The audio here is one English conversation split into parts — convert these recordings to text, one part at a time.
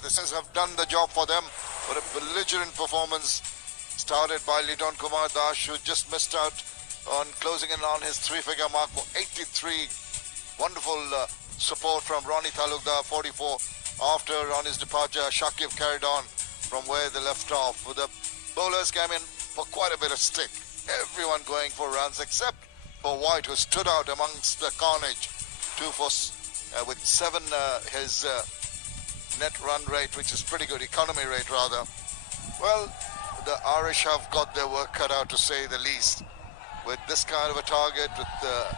The Saints have done the job for them. But a belligerent performance started by Liton Kumar Das, who just missed out on closing in on his three-figure mark for 83. Wonderful support from Ronnie Talukdar, 44. After on his departure, Shakib carried on from where they left off. The bowlers came in for quite a bit of stick. Everyone going for runs except for White, who stood out amongst the carnage. 2 for with 7 his net run rate, which is pretty good, economy rate rather. Well, the Irish have got their work cut out, to say the least. With this kind of a target, with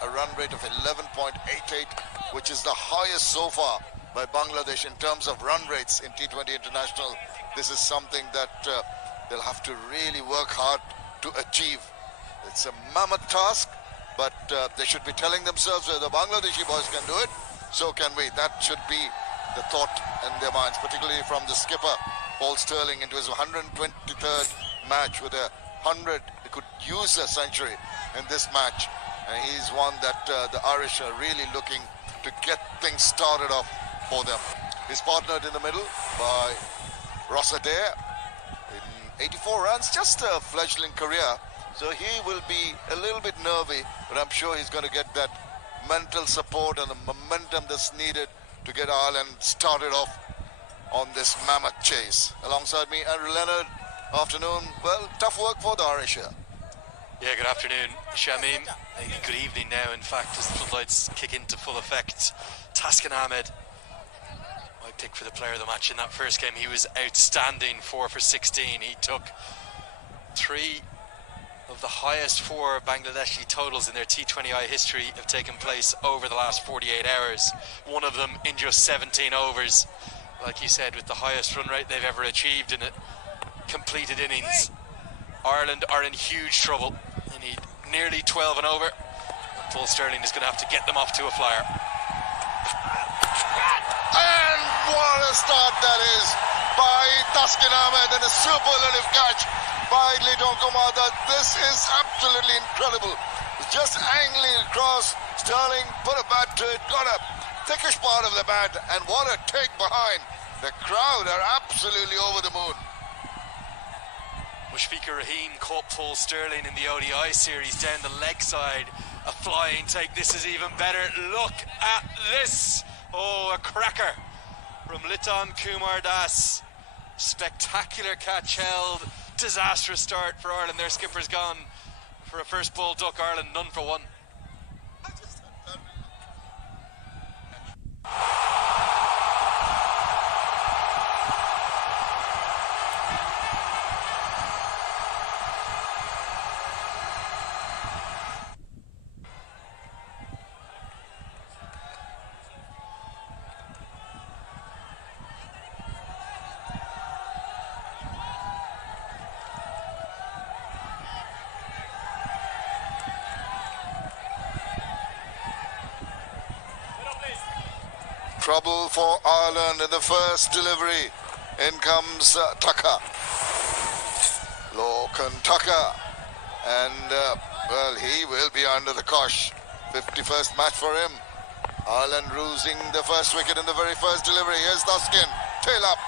a run rate of 11.88, which is the highest so far by Bangladesh in terms of run rates in T20 International. This is something that they'll have to really work hard to achieve. It's a mammoth task, but they should be telling themselves that the Bangladeshi boys can do it, so can we. That should be the thought in their minds, particularly from the skipper, Paul Sterling, into his 123rd match with a 100. He could use a century in this match, and he's one that the Irish are really looking to get things started off for them. He's partnered in the middle by Ross Adair in 84 runs, just a fledgling career, so he will be a little bit nervy, but I'm sure he's going to get that mental support and the momentum that's needed to get Ireland started off on this mammoth chase. Alongside me, Andrew Leonard. Afternoon. Well, tough work for the Irish here. Yeah, good afternoon, Shamim. Good evening now, in fact, as the floodlights kick into full effect. Taskin Ahmed, my pick for the player of the match in that first game. He was outstanding, 4 for 16. He took 3 of the highest 4 Bangladeshi totals in their T20I history have taken place over the last 48 hours. One of them in just 17 overs. Like you said, with the highest run rate they've ever achieved in a completed innings. Ireland are in huge trouble. They need nearly 12 and over. Paul Sterling is going to have to get them off to a flyer. And what a start that is by Taskin Ahmed, and a superlative catch by Liton Kumar. This is absolutely incredible. Just angling across, Sterling put a bat to it, got a thickish part of the bat, and what a take behind. The crowd are absolutely over the moon. Mushfiqur Rahim caught Paul Sterling in the ODI series down the leg side. A flying take. This is even better. Look at this. Oh, a cracker from Liton Kumar Das. Spectacular catch held. Disastrous start for Ireland. Their skipper's gone for a first ball duck. Ireland none for 1. Trouble for Ireland in the first delivery. In comes Tucker. Lorcan Tucker. And, well, he will be under the cosh. 51st match for him. Ireland losing the first wicket in the very first delivery. Here's Taskin. Tail up.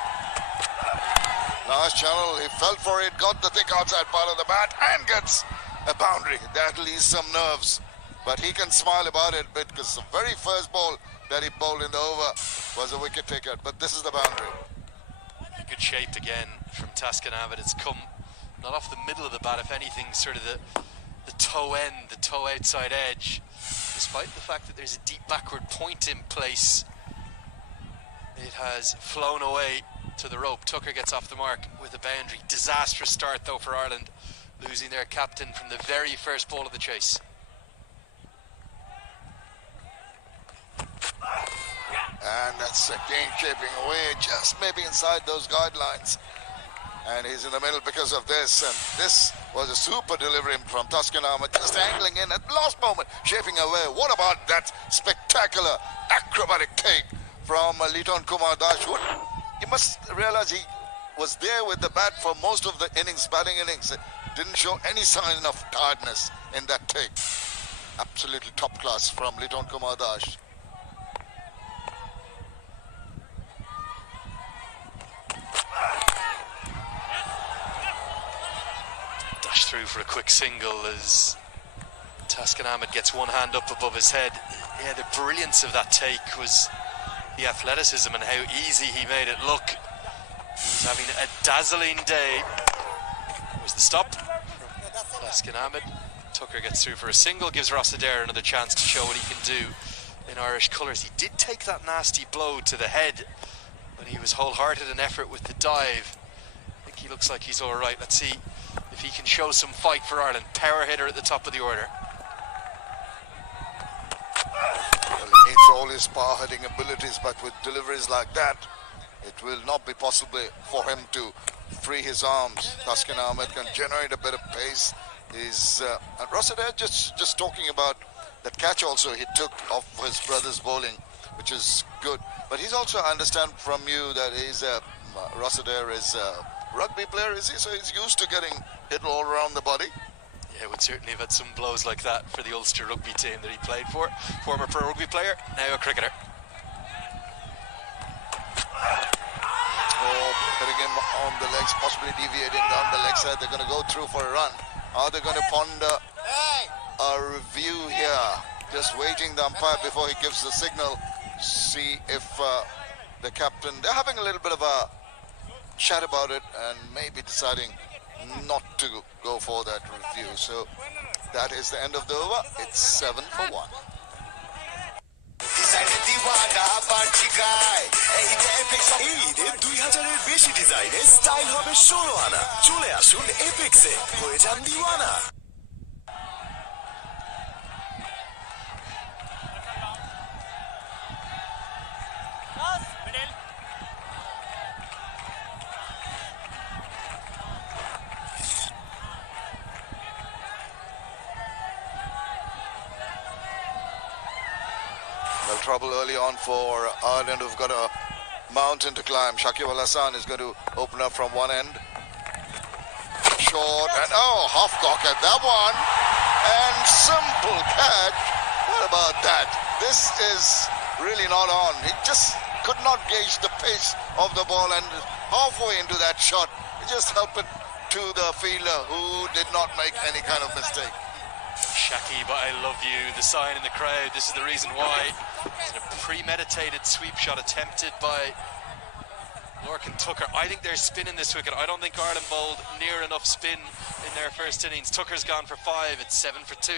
Last channel, he felt for it, got the thick outside part of the bat, and gets a boundary. That'll ease some nerves. But he can smile about it because the very first ball that he bowled in the over was a wicket taker, but this is the boundary. Good shape again from Taskin Ahmed. It's come not off the middle of the bat, if anything, sort of the toe end, the toe outside edge. Despite the fact that there's a deep backward point in place, it has flown away to the rope. Tucker gets off the mark with a boundary. Disastrous start though for Ireland, losing their captain from the very first ball of the chase. And that's again shaping away, just maybe inside those guidelines. And he's in the middle because of this. And this was a super delivery from Taskin Ahmed, just angling in at the last moment, shaping away. What about that spectacular acrobatic take from Liton Kumar Das? You must realize he was there with the bat for most of the innings, batting innings. Didn't show any sign of tiredness in that take. Absolutely top class from Liton Kumar Das. through for a quick single as Taskin Ahmed gets one hand up above his head. Yeah, the brilliance of that take was the athleticism and how easy he made it look. He's having a dazzling day. Was the stop from Taskin Ahmed. Tucker gets through for a single, gives Rossadair another chance to show what he can do in Irish colours. He did take that nasty blow to the head, but he was wholehearted in effort with the dive. I think he looks like he's alright. Let's see if he can show some fight for Ireland. Power hitter at the top of the order. Well, he needs all his power hitting abilities, but with deliveries like that, it will not be possible for him to free his arms. Taskin Ahmed can generate a bit of pace. And Rossadair just talking about that catch also he took off his brother's bowling, which is good. But he's also, I understand from you, that Rossadair is a rugby player, is he? So he's used to getting hit all around the body. Yeah, would certainly have had some blows like that for the Ulster rugby team that he played for. Former pro rugby player, now a cricketer. Oh, hitting him on the legs, possibly deviating down the leg side. They're going to go through for a run. Are they going to ponder a review here? Just waiting the umpire before he gives the signal. See if the captain, they're having a little bit of a chat about it and maybe deciding not to go for that review. So that is the end of the over. It's 7 for 1. ঈদের 2000-এর বেশি ডিজাইনে style হবে 16 আনা। চলে আসুন এপেক্সে, হয়ে যান দিওয়ানা। Well, trouble early on for Ireland, who've got a mountain to climb. Shakib Al Hassan is going to open up from one end. Short, and oh, half cock at that one. And simple catch. What about that? This is really not on. He just could not gauge the pace of the ball, and halfway into that shot, he just helped it to the fielder, who did not make any kind of mistake. Shakib, I love you, the sign in the crowd. This is the reason why. It's a premeditated sweep shot attempted by Lorcan Tucker. I think they're spinning this wicket. I don't think Ireland bowled near enough spin in their first innings. Tucker's gone for 5. It's 7 for 2.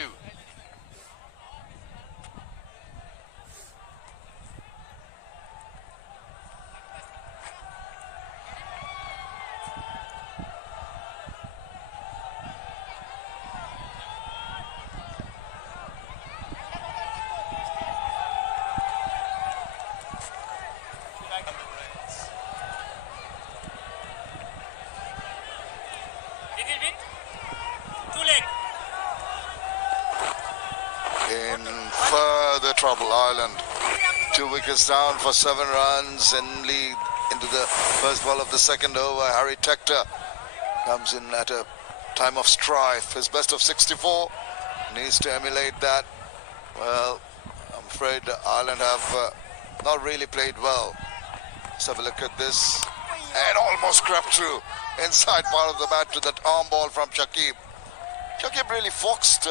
In further trouble, Ireland. 2 wickets down for 7 runs in lead into the first ball of the second over. Harry Tector comes in at a time of strife. His best of 64. Needs to emulate that. Well, I'm afraid Ireland have not really played well. Let's have a look at this. And almost crept through inside part of the bat to that arm ball from Shakib. Shakib really foxed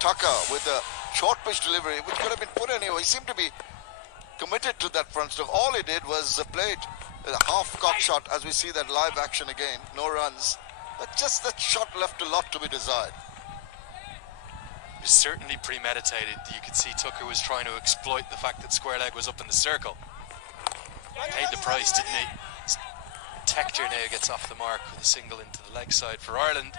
Tucker with a short pitch delivery, which could have been put anyway. He seemed to be committed to that front stuff. All he did was play it with a half-cock shot, as we see that live action again. No runs. But just that shot left a lot to be desired. It was certainly premeditated. You could see Tucker was trying to exploit the fact that square leg was up in the circle. Paid the price, didn't he? Tector now gets off the mark with a single into the leg side for Ireland.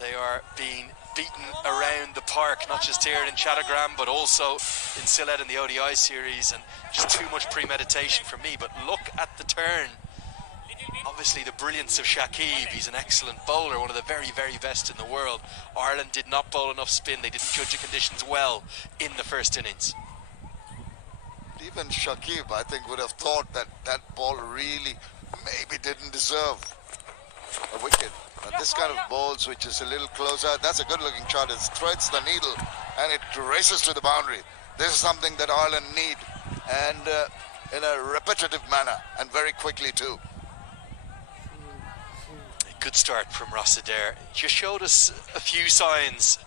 They are being beaten around the park, not just here in Chattogram, but also in Sylhet in the ODI series, and just too much premeditation for me. But look at the turn. Obviously the brilliance of Shakib. He's an excellent bowler, one of the very, very best in the world. Ireland did not bowl enough spin. They didn't judge the conditions well in the first innings. Even Shakib, I think, would have thought that that ball really maybe didn't deserve a wicket. But this kind of balls, which is a little closer, that's a good looking shot. It threads the needle and it races to the boundary. This is something that Ireland need, and in a repetitive manner, and very quickly too. Good start from Rossadair. Just showed us a few signs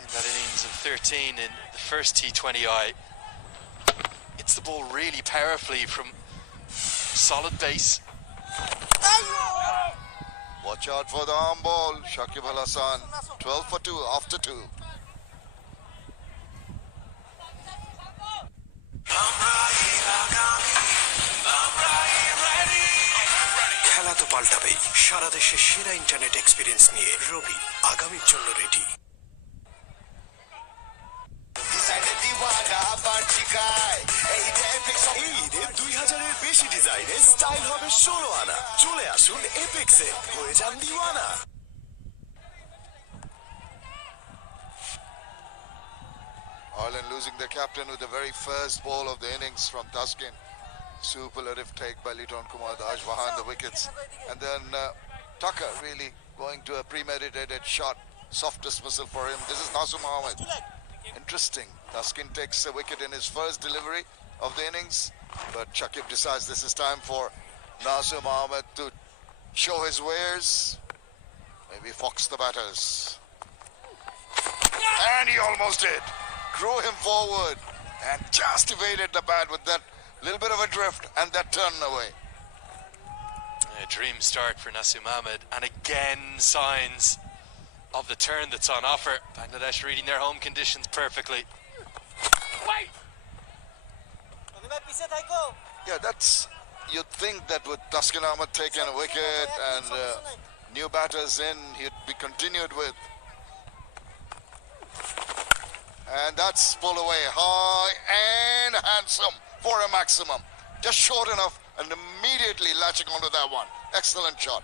in that innings of 13 in the first T20I. Hits the ball really powerfully from solid base. Watch out for the arm ball. Shakib Al Hassan, 12 for 2 after 2. খেলা তো পাল্টাবেই। সারা দেশে সেরা internet experience নিয়ে রবি আগামীর জন্য ready. এই ঈদে 2000-এর বেশি ডিজাইনে স্টাইল হবে 16 আনা। চলে আসুন এপেক্সে, হয়ে যান দিওয়ানা। Ireland losing their captain with the very first ball of the innings from Taskin. Superlative take by Liton Kumar Das behind the wickets. And then Tucker really going to a premeditated shot. Soft dismissal for him. This is Nasum Ahmed. Interesting. Taskin takes a wicket in his first delivery of the innings. But Shakib decides this is time for Nasum Ahmed to show his wares. Maybe fox the batters. And he almost did. Drew him forward and just evaded the bat with that little bit of a drift and that turn away. A dream start for Nasum Ahmed, and again signs of the turn that's on offer. Bangladesh reading their home conditions perfectly. Yeah, that's, you'd think that with Taskin Ahmed taking a wicket and new batters in, he'd be continued with. And that's pulled away high and handsome for a maximum. Just short enough and immediately latching onto that one. Excellent shot.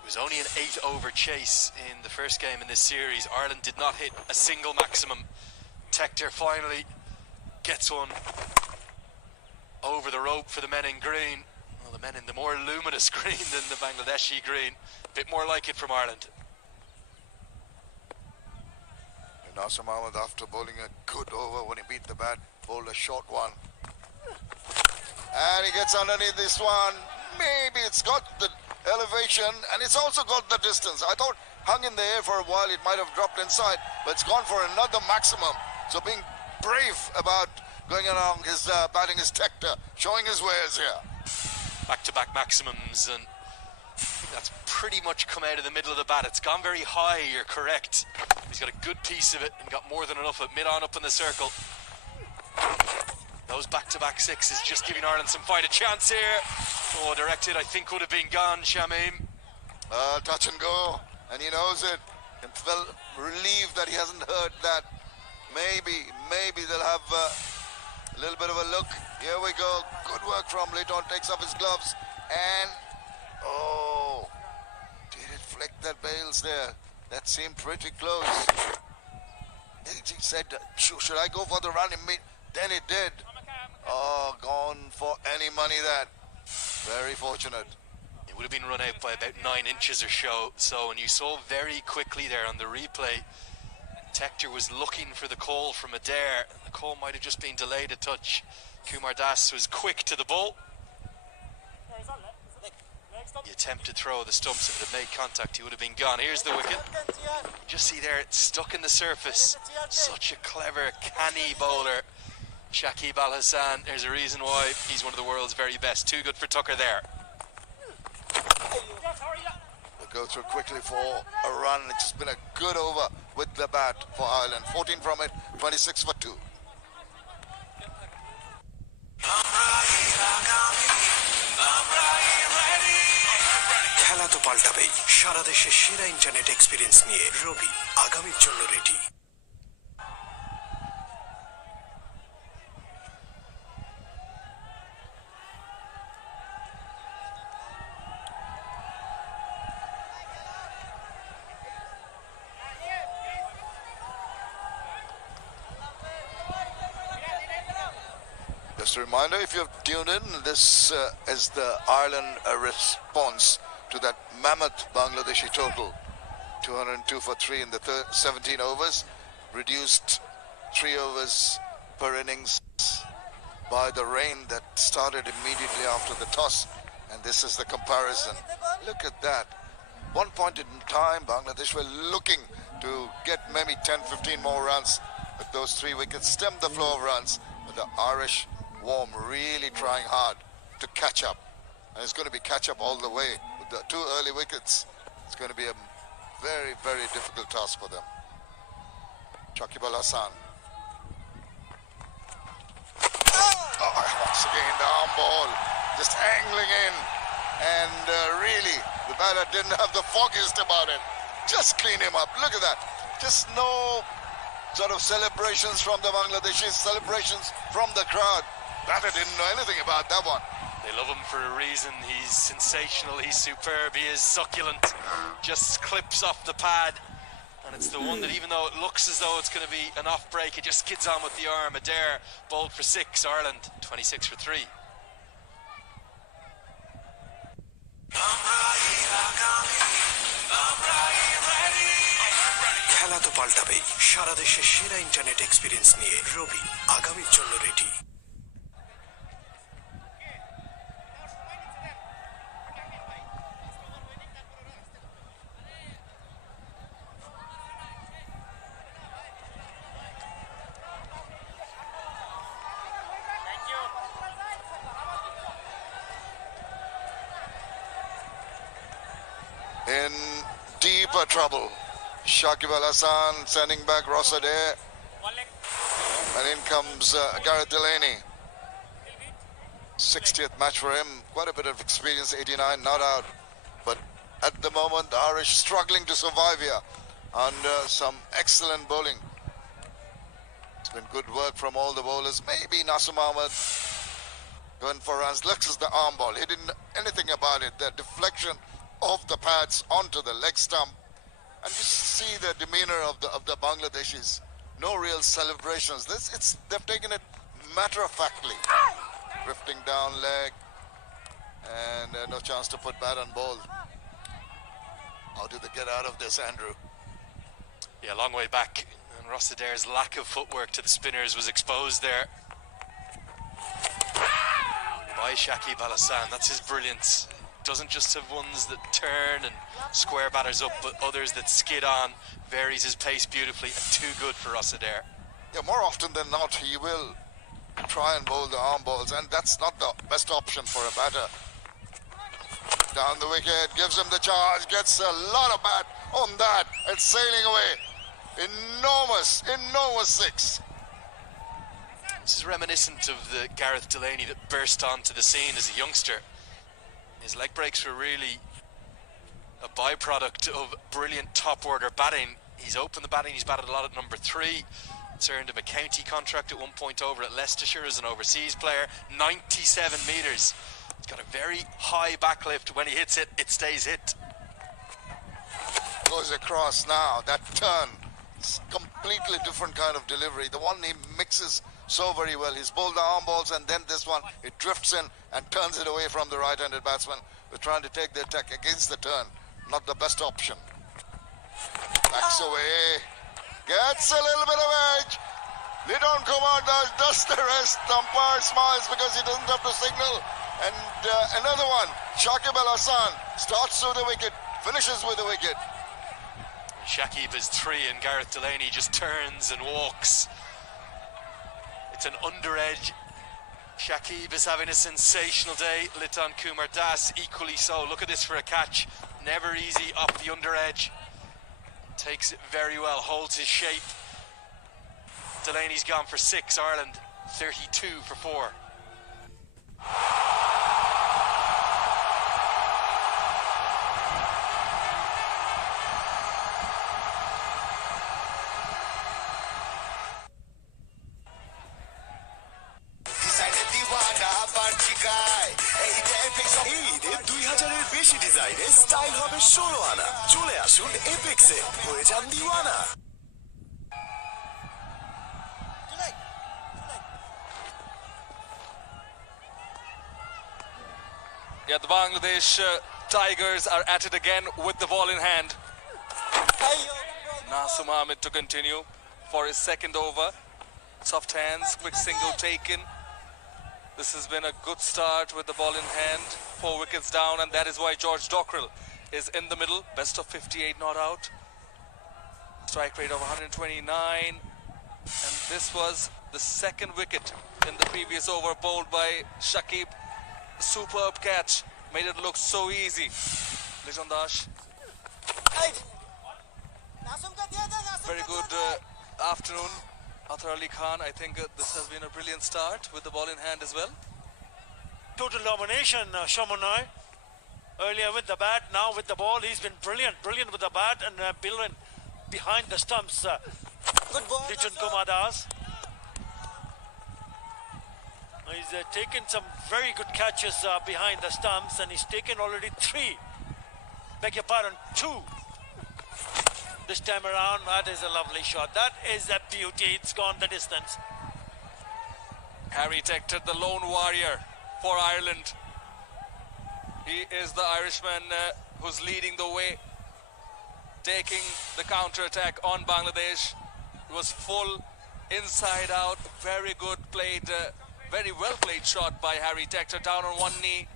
It was only an 8-over chase in the first game in this series. Ireland did not hit a single maximum. Tector finally gets one over the rope for the men in green. Well, the men in the more luminous green than the Bangladeshi green. A bit more like it from Ireland. Nasum Ahmed, after bowling a good over when he beat the bat, bowled a short one. And he gets underneath this one. Maybe it's got the elevation and it's also got the distance. I thought hung in the air for a while, it might have dropped inside, but it's gone for another maximum. So being brave about going along his batting his Tector, showing his wares here. Back-to-back maximums, and that's pretty much come out of the middle of the bat. It's gone very high, you're correct. He's got a good piece of it and got more than enough of it mid-on up in the circle. Those back-to-back sixes just giving Ireland some fight. A chance here. Oh, directed, I think would have been gone, Shamim. Touch and go, and he knows it. And felt relieved that he hasn't heard that. Maybe they'll have a little bit of a look. Here we go. Good work from Liton. Takes off his gloves and oh, did it flick that Bales there? That seemed pretty close. He said, should I go for the run? Then it did. Oh, gone for any money that. Very fortunate. It would have been run out by about 9 inches or so, and you saw very quickly there on the replay, Tector was looking for the call from Adair. The call might have just been delayed a touch. Kumar Das was quick to the ball. The attempted throw of the stumps, if it had made contact, he would have been gone. Here's the wicket. Just see there, it's stuck in the surface. Such a clever, canny bowler, Shakib Al Hassan. There's a reason why he's one of the world's very best. Too good for Tucker there. We'll go through quickly for a run. It's just been a good over with the bat for Ireland. 14 from it, 26 for 2. খেলা তো পাল্টাবেই। সারা দেশে সেরা internet experience নিয়ে রবি আগামীর জন্য ready. Just a reminder, if you've tuned in, this is the Ireland response to that mammoth Bangladeshi total. 202 for 3 in the 17 overs. Reduced 3 overs per innings by the rain that started immediately after the toss And this is the comparison. Look at that. One point in time, Bangladesh were looking to get maybe 10-15 more runs with those 3 wickets, stem the flow of runs. But the Irish Warm really trying hard to catch up. And it's going to be catch up all the way. With the 2 early wickets, it's going to be a very, very difficult task for them. Shakib Al Hasan. Once again, the arm ball just angling in. And really, the batter didn't have the foggiest about it. Just clean him up. Look at that. Just no sort of celebrations from the Bangladeshis, celebrations from the crowd. Batter didn't know anything about that one. They love him for a reason. He's sensational, he's superb, he is succulent. Just clips off the pad. And it's the one that, even though it looks as though it's going to be an off break, it just skids on with the arm. Adair bowled for 6, Ireland 26 for 3. খেলা তো পাল্টাবেই। সারা দেশে সেরা internet experience নিয়ে রবি আগামীর জন্য ready. In deeper trouble. Shakib Al Hasan sending back Ross Adair. And in comes Gareth Delaney. 60th match for him. Quite a bit of experience, 89, not out. But at the moment, the Irish struggling to survive here under some excellent bowling. It's been good work from all the bowlers. Maybe Nasum Ahmed going for runs. Looks as the arm ball. He didn't know anything about it. The deflection of the pads onto the leg stump. And you see the demeanor of the Bangladeshis. No real celebrations. They've taken it matter-of-factly. Drifting down leg. And no chance to put bat on ball. How do they get out of this, Andrew? Yeah, long way back. And Ross Adair's lack of footwork to the spinners was exposed there by Shakib Al Hasan. That's his brilliance. Doesn't just have ones that turn and square batters up, but others that skid on. Varies his pace beautifully, and too good for Ross Adair. Yeah, more often than not, he will try and bowl the arm balls, and that's not the best option for a batter. Down the wicket, gives him the charge, gets a lot of bat on that. It's sailing away. Enormous 6. This is reminiscent of the Gareth Delaney that burst onto the scene as a youngster. His leg breaks were really a byproduct of brilliant top order batting. He's opened the batting, he's batted a lot at number 3. It's earned him a county contract at one point over at Leicestershire as an overseas player. 97 metres. He's got a very high backlift. When he hits it, it stays hit. Goes across now, that turn. It's completely different kind of delivery. The one he mixes so very well. He's bowled the arm balls, and then this one, it drifts in and turns it away from the right-handed batsman. We're trying to take the attack against the turn. Not the best option. Backs away. Gets a little bit of edge. Lidon Kumar does the rest. The umpire smiles because he doesn't have to signal. And another one. Shakib Al Hasan starts with the wicket, finishes with the wicket. Shakib is 3 and Gareth Delaney just turns and walks. It's an under edge. Shakib is having a sensational day. Liton Kumar Das equally so. Look at this for a catch. Never easy up the under edge. Takes it very well, holds his shape. Delaney's gone for 6, Ireland 32 for 4. বেশি ডিজাইনে style হবে 16 আনা। চলে আসুন এপেক্সে, হয়ে যান দিওয়ানা। Yeah, the Bangladesh Tigers are at it again with the ball in hand. Nasum Ahmed to continue for his second over. Soft hands, quick single taken. This has been a good start with the ball in hand. 4 wickets down, and that is why George Dockrell is in the middle. Best of 58 not out. Strike rate of 129. And this was the second wicket in the previous over, bowled by Shakib. Superb catch. Made it look so easy. Lijon Dash. Very good afternoon, Athar Ali Khan. I think this has been a brilliant start with the ball in hand as well. Total domination, Shamunai. Earlier with the bat, now with the ball. He's been brilliant with the bat and brilliant behind the stumps. Good ball, Lijon Kumar Das. He's taken some very good catches behind the stumps, and he's taken already 3. Beg your pardon, 2. This time around. That is a lovely shot. That is a beauty. It's gone the distance. Harry Tector, the lone warrior for Ireland. He is the Irishman who's leading the way, taking the counter-attack on Bangladesh. It was full, inside out, very good played, very well played shot by Harry Tector, down on one knee.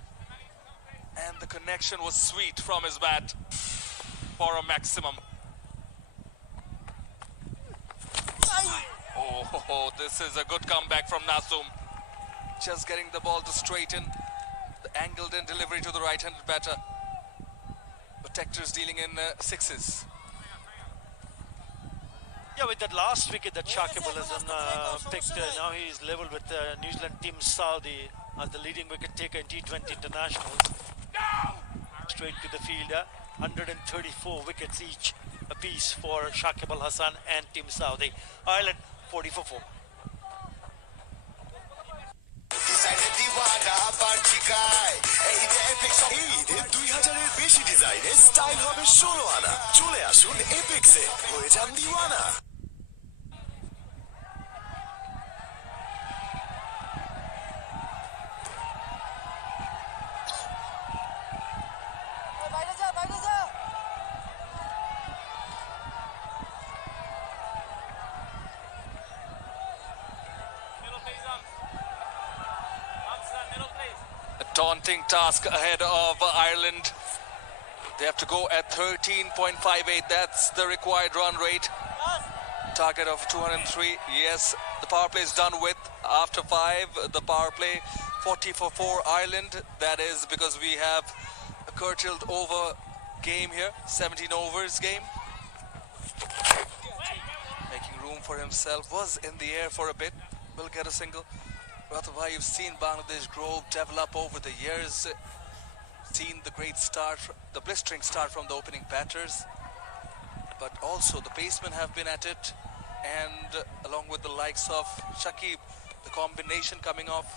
And the connection was sweet from his bat for a maximum. Oh, this is a good comeback from Nasum. Just getting the ball to straighten. The angled in delivery to the right-handed batter. But Tector's dealing in 6s. Yeah, with that last wicket that Shakib Al Hasan picked, now he's level with New Zealand Team Saudi as the leading wicket taker in T20 internationals. Straight to the fielder, 134 wickets each apiece for Shakib Al Hasan and Team Saudi. Ireland 40 for 4. ঈদে 2000-এর বেশি ডিজাইনে style হবে 16 আনা। চলে আসুন এপেক্সে, হয়ে যান দিওয়ানা। Daunting task ahead of Ireland. They have to go at 13.58. That's the required run rate. Target of 203. Yes, the power play is done with. After 5, the power play 40 for 4 Ireland. That is because we have a curtailed over game here, 17 overs game. Making room for himself, was in the air for a bit. Will get a single. Rathavai, you've seen Bangladesh grow, develop over the years, seen the great start, the blistering start from the opening batters, but also the basemen have been at it, and along with the likes of Shakib, the combination coming off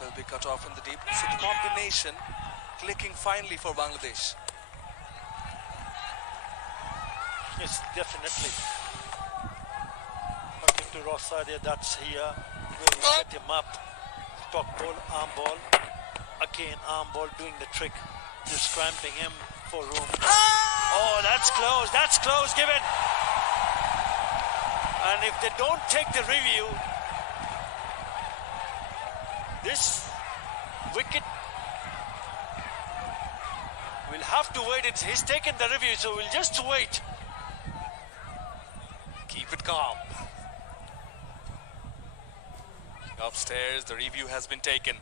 will be cut off in the deep. So the combination clicking finally for Bangladesh. Yes, definitely. To Ross Sadia, that's here. We'll set him up. Stock ball, arm ball. Again, arm ball doing the trick. Just cramping him for room. Oh, that's close. That's close. Give it. And if they don't take the review, this wicket will have to wait. He's taken the review, so we'll just wait. Keep it calm. Upstairs, the review has been taken.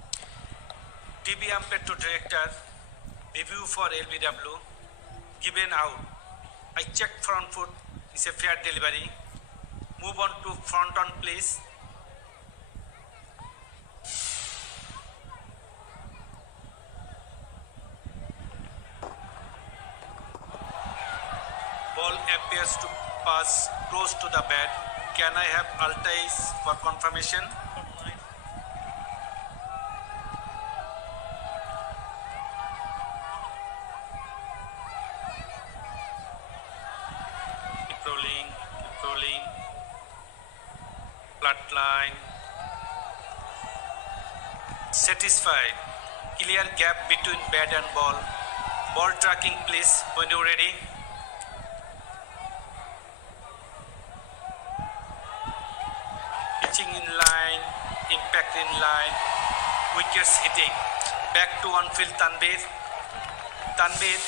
TBM Petro Director, review for LBW, given out. I checked front foot, it's a fair delivery. Move on to front on, please. Ball appears to pass close to the bat. Can I have Altais for confirmation? Rolling, flat line, satisfied, clear gap between bat and ball tracking please when you're ready. Pitching in wickets hitting. Back to on-field Tanvir. Tanvir,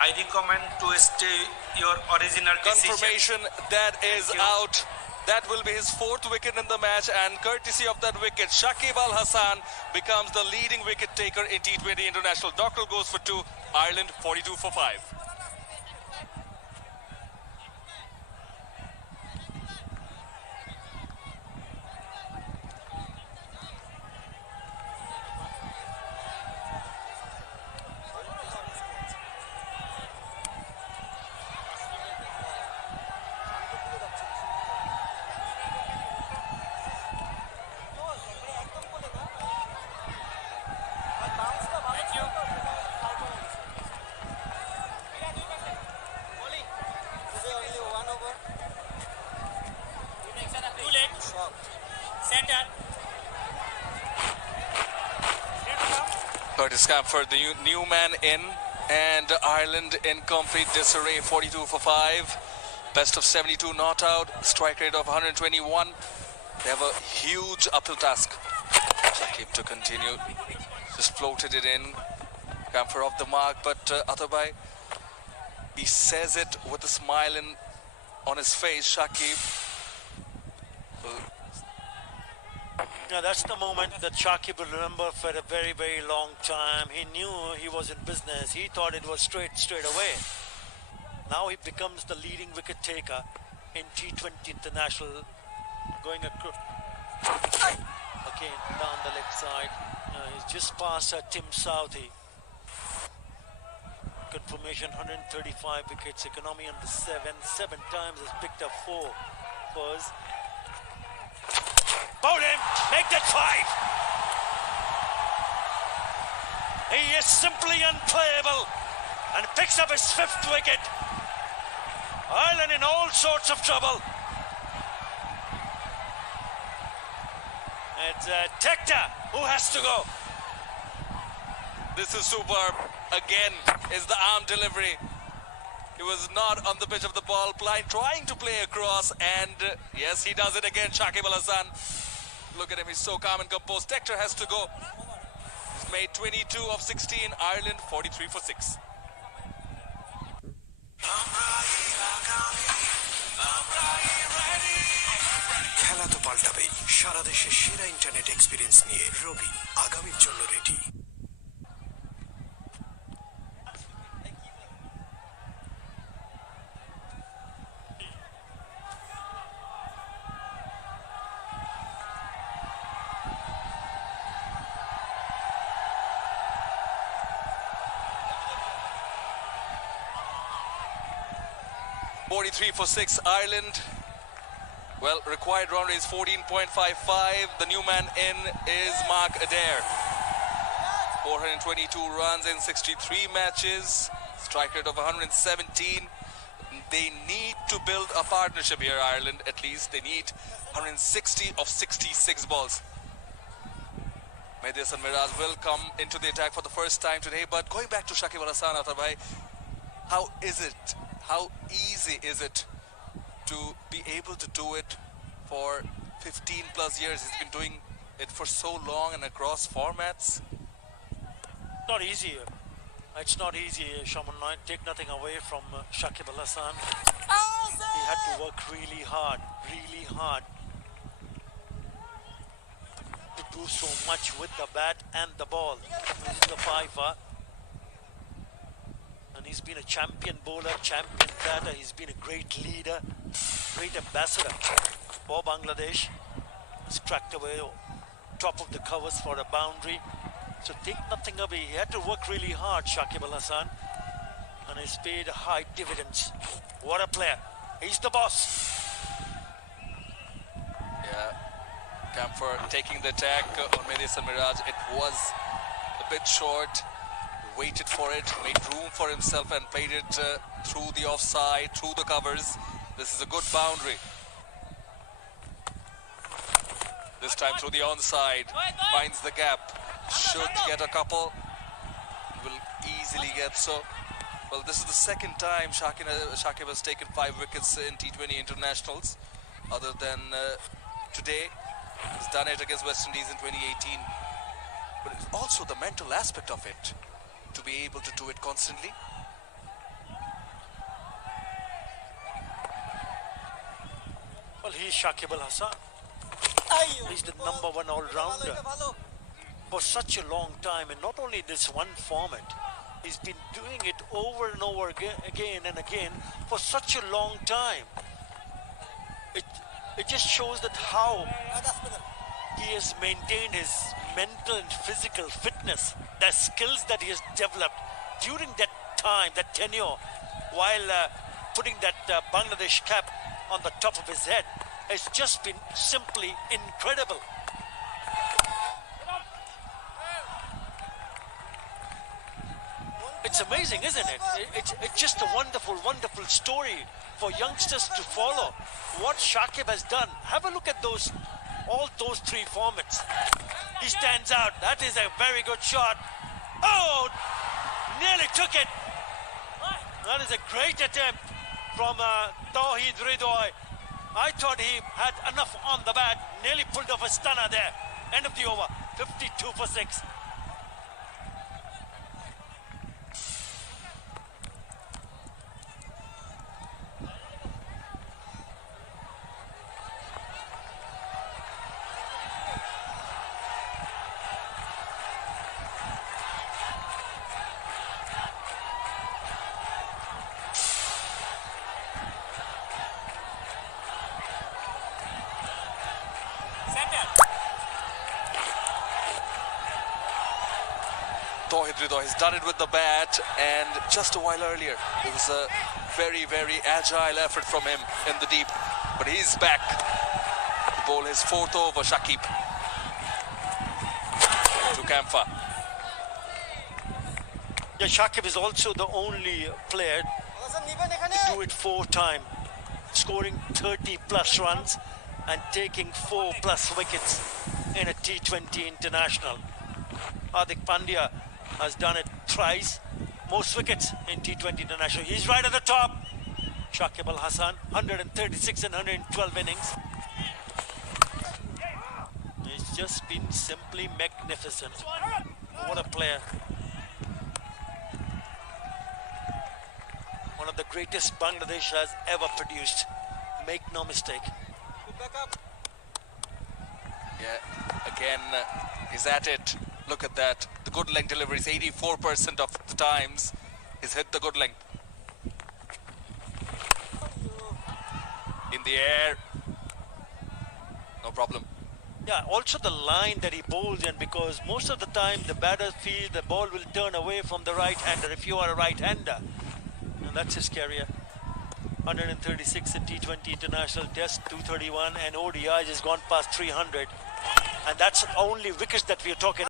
I recommend to stay your original decision. Confirmation that is Thank you. out. That will be his 4th wicket in the match, and courtesy of that wicket, Shakib Al Hasan becomes the leading wicket taker in T20 International. Dockrell goes for 2, Ireland 42 for 5. Curtis Camphor, the new man in, and Ireland in complete disarray, 42 for 5. Best of 72 not out, strike rate of 121. They have a huge uphill task. Shakib to continue, just floated it in. Camphor off the mark, but Atabai, he says it with a smile on his face. Shakib. Now that's the moment that Shakib will remember for a very, very long time. He knew he was in business. He thought it was straight away. Now he becomes the leading wicket taker in T20 International, going across again down the left side. He's just past Tim Southey. Confirmation 135 wickets, economy under 7 times has picked up 4 fours. Bowl him, make that 5. He is simply unplayable and picks up his 5th wicket. Ireland in all sorts of trouble. It's Tector who has to go. This is superb. Again is the arm delivery. He was not on the pitch of the ball, trying to play across, and yes, he does it again. Shakib Al Hasan. Look at him, he's so calm and composed. Tector has to go. He's made 22 of 16. Ireland 43 for 6. খেলা তো পাল্টাবেই। সারা দেশে সেরা internet experience নিয়ে রবি আগামীর জন্য ready. For 6, Ireland. Well, required run rate is 14.55. The new man in is Mark Adair. 422 runs in 63 matches. Strike rate of 117. They need to build a partnership here, Ireland. At least they need 160 of 66 balls. Medis and Miraj will come into the attack for the first time today. But going back to Shakib Al Hasan, Atabhai, how is it? How easy is it to be able to do it for 15 plus years? He's been doing it for so long and across formats. Not easy. It's not easy, Shaman. Take nothing away from Shakib Al Hasan. He had to work really hard to do so much with the bat and the ball. This is the 5. And he's been a champion bowler, champion batter. He's been a great leader, great ambassador for Bangladesh. He's cracked away top of the covers for a boundary. So take nothing away. He had to work really hard, Shakib Al Hasan, and he's paid high dividends. What a player. He's the boss. Yeah, Camphor taking the attack on Medis and Miraj. It was a bit short. Waited for it, made room for himself and played it through the offside, through the covers. This is a good boundary. This time through the onside, finds the gap. Should get a couple, will easily get so. Well, this is the second time Shakib has taken 5 wickets in T20 internationals, other than today. He's done it against West Indies in 2018. but it's also the mental aspect of it, to be able to do it constantly. Well, he's Shakib Al Hasan. He's the #1 all-rounder for such a long time, and not only this one format, he's been doing it over and over again and again for such a long time. It just shows that how he has maintained his mental and physical fitness, the skills that he has developed during that time, that tenure, while putting that Bangladesh cap on the top of his head, has just been simply incredible. It's amazing, isn't it? It's just a wonderful, wonderful story for youngsters to follow. What Shakib has done. Have a look at all those three formats. He stands out. That is a very good shot. Oh, nearly took it. That is a great attempt from Tawheed Ridoy. I thought he had enough on the bat. Nearly pulled off a stunner there. End of the over. 52 for 6. Tawheed Ridoy has done it with the bat, and just a while earlier it was a very, very agile effort from him in the deep, but he's back to bowl his 4th over. Shakib to Kamfa. Yeah, Shakib is also the only player to do it 4 times, scoring 30 plus runs and taking 4 plus wickets in a T20 international. Hardik Pandya has done it thrice, most wickets in T20 international. He's right at the top. Shakib Al Hasan, 136 and 112 innings. He's just been simply magnificent. What a player. One of the greatest Bangladesh has ever produced. Make no mistake. Yeah, again, he's at it. Look at that. The good length deliveries, 84% of the times he's hit the good length. In the air. No problem. Yeah, also the line that he bowls in, because most of the time the batters feel the ball will turn away from the right-hander if you are a right-hander. And that's his career. 136 in T20 International Test, 231, and ODIs has gone past 300. And that's only wickets that we are talking